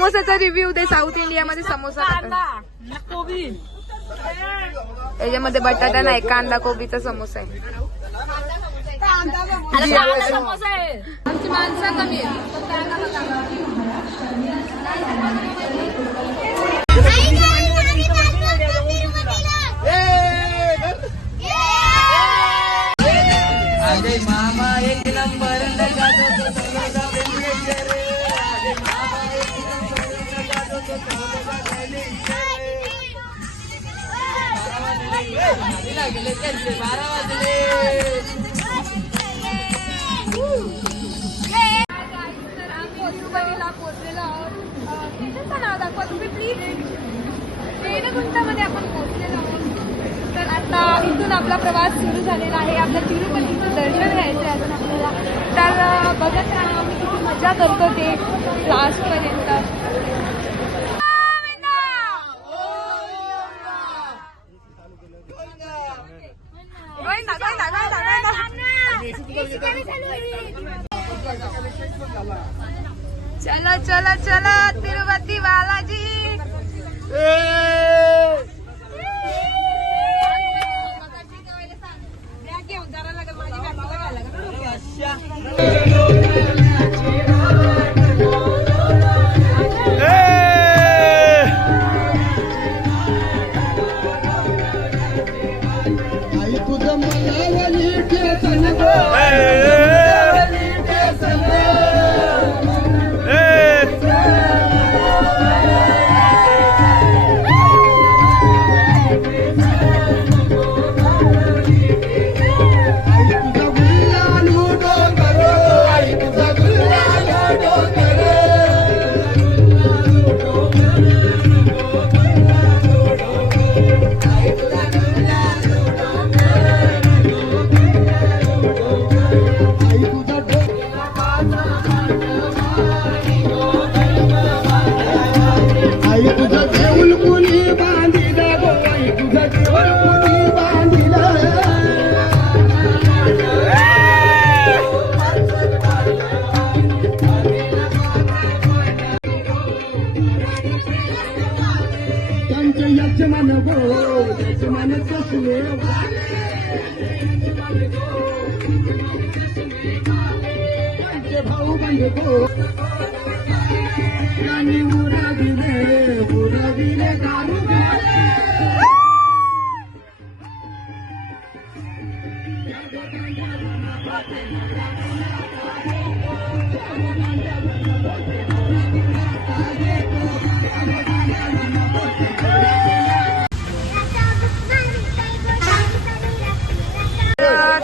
समोसाचा review दे. South India मध्ये समोसा याच्यामध्ये बटाटा नाही, कांदा कोबीचा समोसा आहे. आमची माणसं कमी आहे. मामा एक नंबर मध्ये आपण पोहोचलेलो आहोत. तर आता इथून आपला प्रवास सुरू झालेला आहे. आपल्या तिरुपतीचं दर्शन घ्यायचं आहे अजून आपल्याला. तर बघत राहा, आम्ही किती मजा करतो ते लास्टपर्यंत. चलो चलो चलो तिरुपती बालाजी.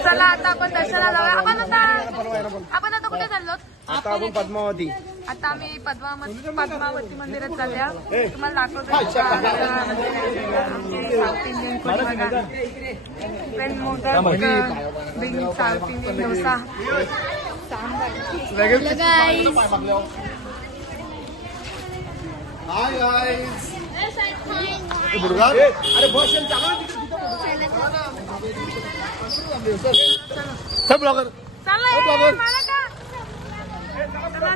चला आता आपण दर्शनाला आपण आता कुठे चाललो? आता आपण पद्मावती. आता आम्ही पद्मावती मंदिरात चालल्या. तुम्हाला दाखवतो साऊथ इंडियन फूड बघा. वेल मोदक, बिंग south Indian dosa, hi guys. अरे बस सब ब्लॉगर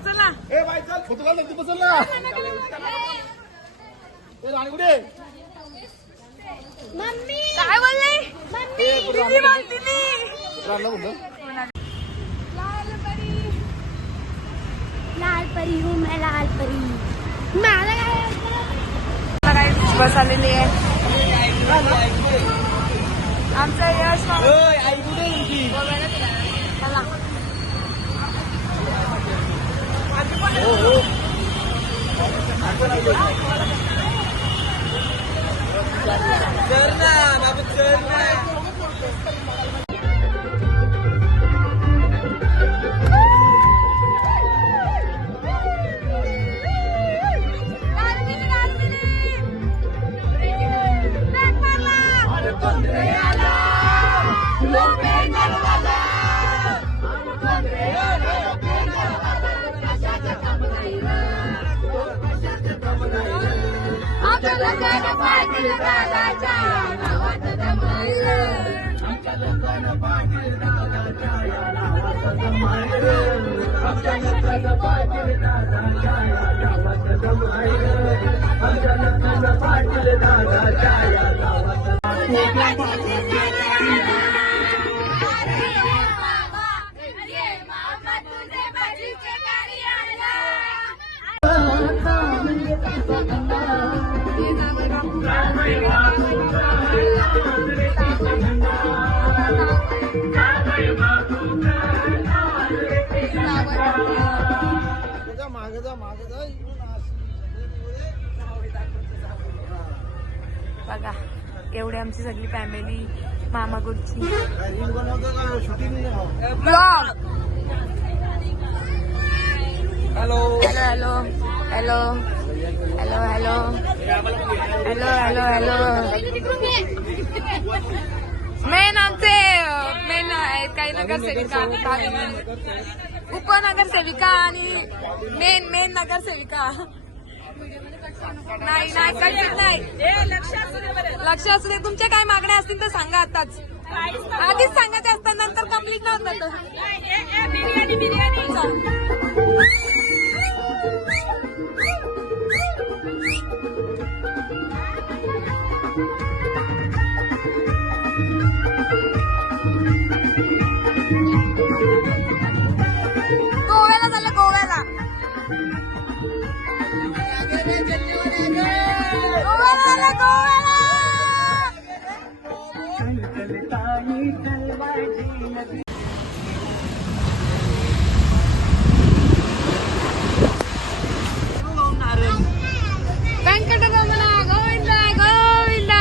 चला. ए बाई चल फोटो काढ लगती बसल ना. ए राणी कुठे? मम्मी काय बोलले? दीदी बोलती ती. राणला बोलतो. लाल परी हूँ मैं, लाल परी. मला काय बस आलेली आहे. आमचा यश आई कुठे तुमची? चला. हो हो. चल ना बाबू चल ना. बघा एवढी आमची सगळी फॅमिली मामागुरची blog. Hello hello hello hello hello hello hello hello hello. Main आमचे मेन आहेत काही नगरसेविका, उपनगरसेविका आणि मेन नगरसेविका. नाही नाही काहीच नाही. लक्ष असू दे. तुमच्या काय मागण्या असतील तर सांगा आताच. आधीच सांगायचे असतात नंतर कम्प्लीट नव्हतं. गोव्याला झालं गोव्याला. वेंकटरमण गोविंदा गोविंदा.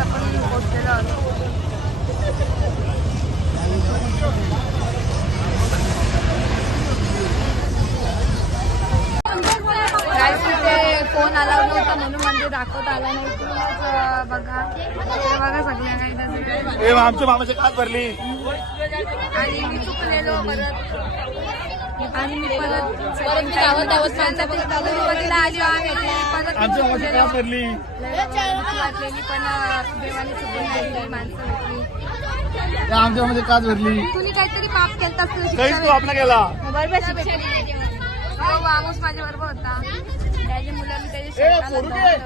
आपण पोहोचलेलो आहोत. फोन आला नव्हता म्हणून म्हणजे दाखवता आला नाही. बघा बघा सगळ्या काही आमच्या मामाची कात भरली आणि मी चुकलेलो परत. आणि मी परत तिरुपतीला आली आहे. आमच्या मामाची कात भरली वाटलेली पण देवाने चुकून गेलेली माणसं होती. आमच्या मामाची कात भरली. तुम्ही काहीतरी पाप केलं काहीच तू आपला केला. हो माणूस माझ्या बरोबर होता. त्याची मुलं मी त्याची शेताला धरून आले.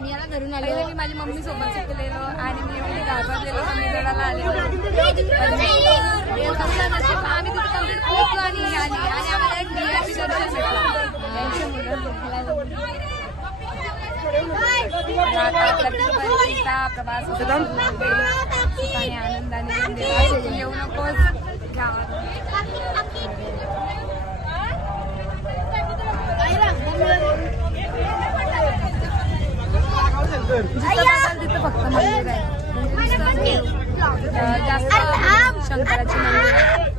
मी याला धरून आलेलो. मी माझी मम्मी सोबत शिकलेलो आणि मी एवढी घाबरलेलो समुद्राला आलेलो. आम्ही तिथे कम्प्लीट पोहोचलो आणि आम्हाला एक VIP दर्शन भेटलं. त्यांच्या मुलं प्रवास सुखाने आनंदाने येऊ नकोस तिथं फक्त मंदिर आहे. जास्त शंकराची मंदिर आहे.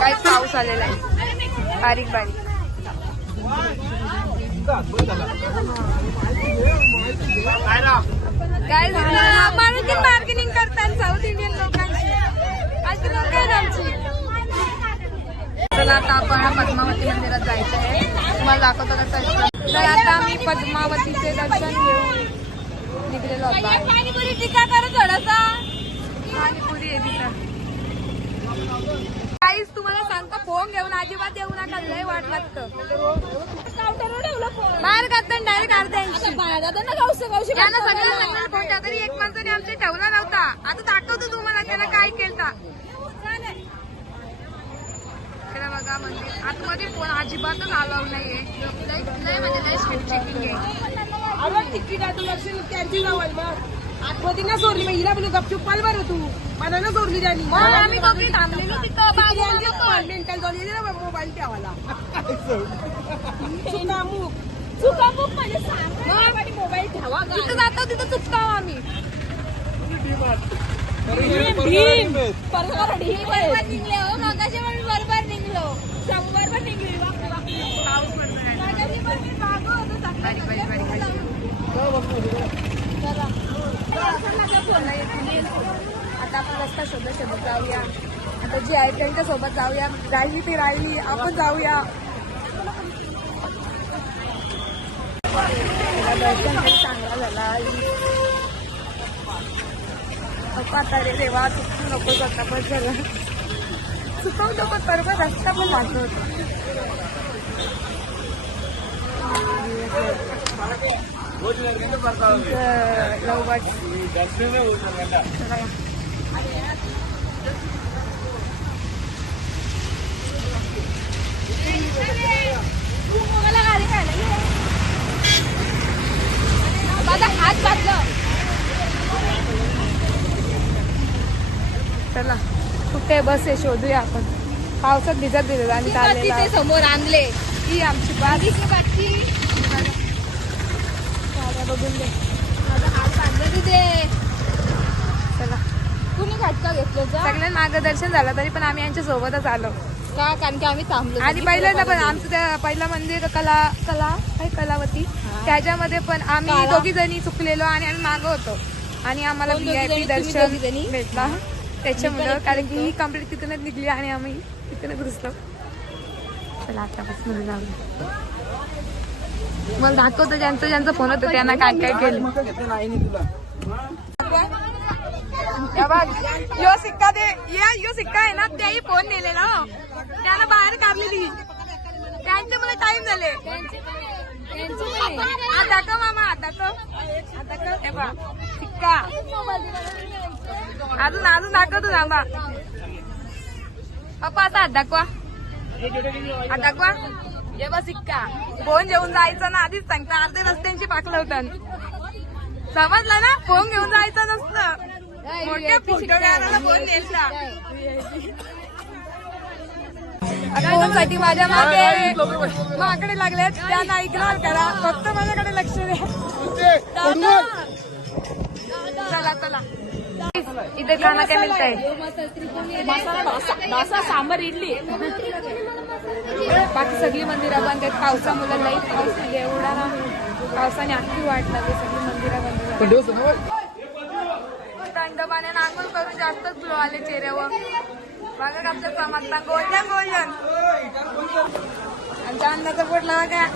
काही पाऊस आलेला आहे बारीक बारीक. काय मार्केटिंग बार्गेनिंग करतात साऊथ इंडियन लोकांची. अशी लोक आहेत आमची. चला आता आपण पद्मावती मंदिरात जायचं आहे. तुम्हाला दाखवतो कसं. तर आता मी पद्मावतीचे दर्शन घेऊन निघलेलो होतो. पाणीपुरी टीका करत थोडासा. पाणीपुरी आहे तिथं. काहीच तुम्हाला सांगतो फोन घेऊन अजिबात येऊ नका. लय वाट लागतं. बाहेर करतात डायरेक्ट अर्ध्यांशी. यांना सगळ्यांना फोन तरी एक माणसाने आमच्या ठेवला नव्हता. आता दाखवतो तुम्हाला त्याला काय केलं. बघा मंदिर आतमध्ये फोन अजिबातच अलाउड नाहीये. म्हणजे लय स्ट्रिक्ट चेकिंग आहे. तिकीट आहे तुला त्यांची जावं मग आतमध्ये ना सोडली. मग हिला बोलू गपचूप पाल बरं तू मला ना सोडली त्यांनी. आम्ही दोघी थांबलेलो तिथं. मेंटल जाऊन येते ना मोबाईल ठेवायला. मोबाईल ठेवा तिथं जातो तिथं चुकताव आम्ही. बरोबर निघले हो. मगाशी पण बरोबर निघलो. शंभर पण निघली. आता आपण रस्ता शोधत शोधत जाऊया. आता जी आहे त्यांच्या सोबत जाऊया. राहिली ती राहिली, आपण जाऊया. दर्शन तरी चांगला झाला. आता रे देवा चुकू नको जाता बस झालं. चुकवतो पण बरोबर रस्ता पण लागतो होता. मला गाडी खायला माझा हात बांधला. चला कुठे बस आहे शोधूया आपण. पावसात भिजत भिजत आणि चाललेला समोर आणले ही आमची बाकी बघून दे. माझा हात बांधला तिथे. चला कुणी घाटका घेतलं सगळ्यांना मार्गदर्शन झालं तरी पण आम्ही यांच्या सोबतच आलो का कारण की आम्ही थांबलो. आणि पहिल्यांदा पण आमचं त्या पहिलं मंदिर कलावती त्याच्यामध्ये पण आम्ही दोघी जणी चुकलेलो आणि आम्ही मागं होतो आणि आम्हाला VIP दर्शन भेटला त्याच्यामुळं कारण की ही कंप्लीट तिथूनच निघली आणि आम्ही तिथूनच घुसलो. चला आतापासून जाऊ. मला दाखवतो ज्यांचा फोन होता त्यांना काय काय केलं. यो सिक्का दे यो सिक्का आहे ना त्याही फोन नेलेला त्याला बाहेर काढलेली त्यांचे मला टाइम झाले. आता का मामा आता का सिक्का अजून दाखवतो थांबा. पप्पा आता हात दाखवा. हात दाखवा. ये बा सिक्का. फोन घेऊन जायचं ना आधीच सांगता अर्धे रस्त्यांची पाकलं होतं. समजलं ना फोन घेऊन जायचं नसतं. मोठ्या फोटोग्राफरला फोन द्यायचा. फोनसाठी माझ्या माकडे लागले त्यांना इग्नोर करा फक्त माझ्याकडे लक्ष द्या. चला चला इथे खाना काय मिळतंय. डोसा सांबर इडली. बाकी सगळी मंदिरं बंद आहेत. पावसामुळे लई पाऊस नाही एवढा ना पावसाने अख्खी वाट लागली. सगळी मंदिरं बंद. थंड पाण्याने आंघोळ करून जास्तच ग्लो आले चेहऱ्यावर. बघा आमच्या समाजला गोल्डन आणि अन्नाचा पोट लावा काय